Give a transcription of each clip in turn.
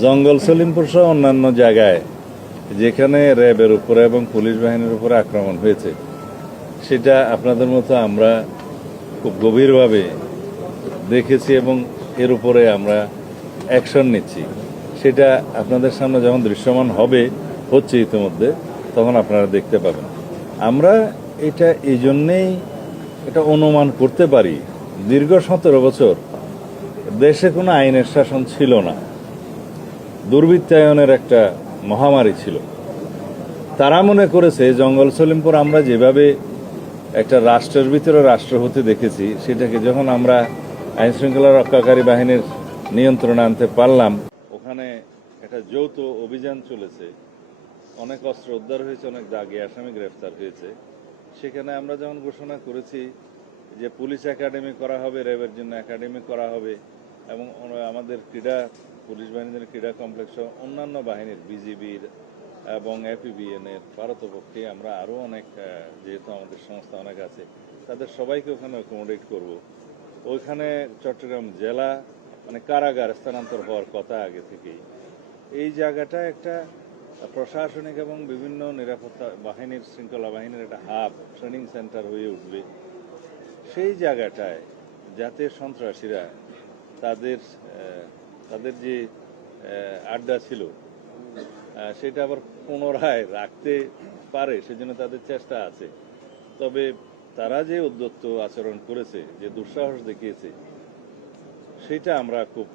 জঙ্গল সলিমপুর সহ অন্যান্য জায়গায় যেখানে র্যাবের উপরে এবং পুলিশ বাহিনীর উপরে আক্রমণ হয়েছে, সেটা আপনাদের মতো আমরা খুব গভীরভাবে দেখেছি এবং এর উপরে আমরা অ্যাকশন নিচ্ছি। সেটা আপনাদের সামনে যখন দৃশ্যমান হচ্ছে ইতিমধ্যে, তখন আপনারা দেখতে পাবেন। আমরা এটা এই জন্যেই এটা অনুমান করতে পারি, দীর্ঘ 17 বছর দেশে কোনো আইনের শাসন ছিল না, দুর্বৃত্তায়নের একটা মহামারী ছিল। তারা মনে করেছে জঙ্গল সলিমপুর আমরা যেভাবে একটা রাষ্ট্রের ভিতরে রাষ্ট্র হতে দেখেছি, সেটাকে যখন আমরা আইন শৃঙ্খলা রক্ষাকারী বাহিনীর নিয়ন্ত্রণে আনতে পারলাম, ওখানে একটা যৌথ অভিযান চলেছে, অনেক অস্ত্র উদ্ধার হয়েছে, অনেক দাগি আসামি গ্রেফতার হয়েছে। সেখানে আমরা যখন ঘোষণা করেছি যে পুলিশ একাডেমি করা হবে, র্যাবের জন্য একাডেমি করা হবে, এবং আমাদের পুলিশ বাহিনীর ক্রীড়া কমপ্লেক্স অন্যান্য বাহিনীর বিজিবির এবং এপিবিএন এর পারতপক্ষে আমরা আরও অনেক, যেহেতু আমাদের সংস্থা অনেক আছে, তাদের সবাইকে ওখানে অ্যাকোমোডেট করব। ওইখানে চট্টগ্রাম জেলা মানে কারাগার স্থানান্তর হওয়ার কথা আগে থেকেই। এই জায়গাটা একটা প্রশাসনিক এবং বিভিন্ন নিরাপত্তা বাহিনীর, শৃঙ্খলা বাহিনীর একটা হাব, ট্রেনিং সেন্টার হয়ে উঠবে। সেই জায়গাটায় যাতে সন্ত্রাসীরা তাদের তাদের যে আড্ডা ছিল সেটা আবার পুনরায় রাখতে পারে, সেজন্য তাদের চেষ্টা আছে। তবে তারা যে উদ্যত্ত আচরণ করেছে, যে দুঃসাহস দেখিয়েছে, সেটা আমরা খুব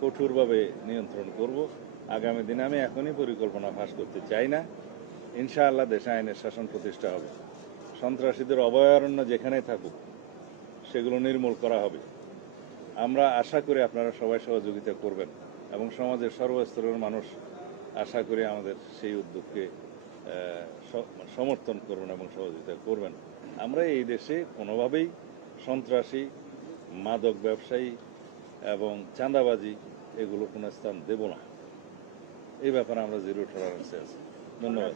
কঠোরভাবে নিয়ন্ত্রণ করব আগামী দিনে। আমি এখনই পরিকল্পনা ফাঁস করতে চাই না। ইনশাআল্লাহ দেশে আইনের শাসন প্রতিষ্ঠা হবে, সন্ত্রাসীদের অভয়ারণ্য যেখানেই থাকুক সেগুলো নির্মূল করা হবে। আমরা আশা করি আপনারা সবাই সহযোগিতা করবেন এবং সমাজের সর্বস্তরের মানুষ আশা করি আমাদের সেই উদ্যোগকে সমর্থন করবেন এবং সহযোগিতা করবেন। আমরা এই দেশে কোনোভাবেই সন্ত্রাসী, মাদক ব্যবসায়ী এবং চাঁদাবাজি এগুলো কোনো স্থান দেব না। এই ব্যাপারে আমরা জিরো টলারেন্সে আছি। ধন্যবাদ।